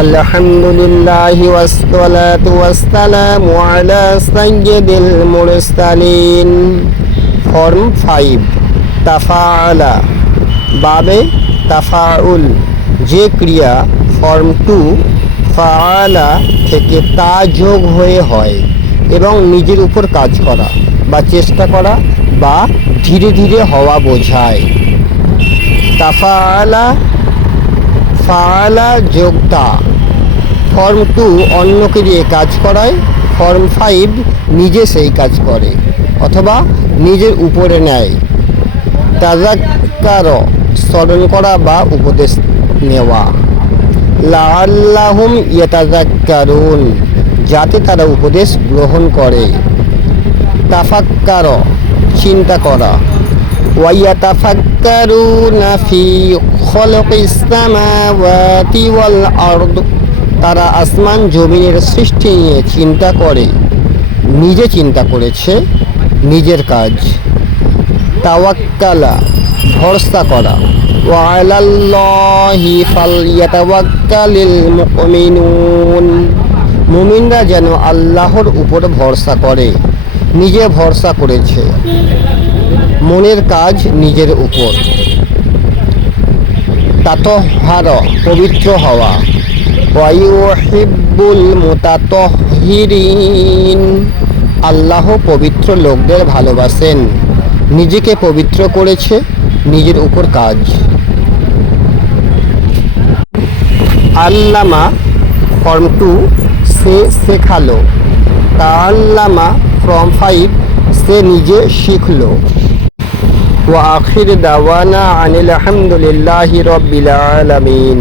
আলহামদুলিল্লাহি ওয়াসসালাতু ওয়াসসালামু আলা সাইয়্যিদিল মুরসালিন। ফর্ম 5 তাফাআলা, বাবে তাফাউল, যে ক্রিয়া ফর্ম 2 ফাআলা থেকে তা যোগ হয়ে হয় এবং নিজের উপর কাজ করা বা চেষ্টা করা বা ধীরে ধীরে হওয়া বোঝায়। তাফাআলা, ফাআলা যোগ তা। ফর্ম 2 অন্যকে দিয়ে কাজ করায়, ফর্ম 5 নিজে সেই কাজ করে অথবা নিজের উপরে নেয়। তাযাক্কার, স্মরণ করা বা উপদেশ নেওয়া। লাআল্লাহুম ইয়াতাযাক্কারুন, যাতে তারা উপদেশ গ্রহণ করে। তাফাক্কার, চিন্তা করা। ওয়ায়াতাফাক্কারুনা ফি খালকিস সামাওয়াতি ওয়াল আরদ, তারা আসমান জমিনের সৃষ্টি নিয়ে চিন্তা করে। নিজে চিন্তা করেছে, নিজের কাজ। তাওয়াক্কালা, ভরসা করা। ওয়া আলাল্লাহি ফালইয়াতাওয়াক্কালিল মুমিনুন, মুমিনরা যেন আল্লাহর উপর ভরসা করে। নিজে ভরসা করেছে, মনের কাজ নিজের উপর। তাতহার, পবিত্র হওয়া। ওয়ায়ুহিব্বুল মুতাতাহহিরিন, আল্লাহ পবিত্র লোকদের ভালোবাসেন। নিজেকে পবিত্র করেছে, নিজের উপর কাজ। আল্লামা, ফর্ম 2 সে শেখালো। তাআল্লামা, ফর্ম 5 সে নিজে শিখলো। ওয়া আখির দাওয়ানা আনিল হামদুলিল্লাহি রাব্বিল আলামিন।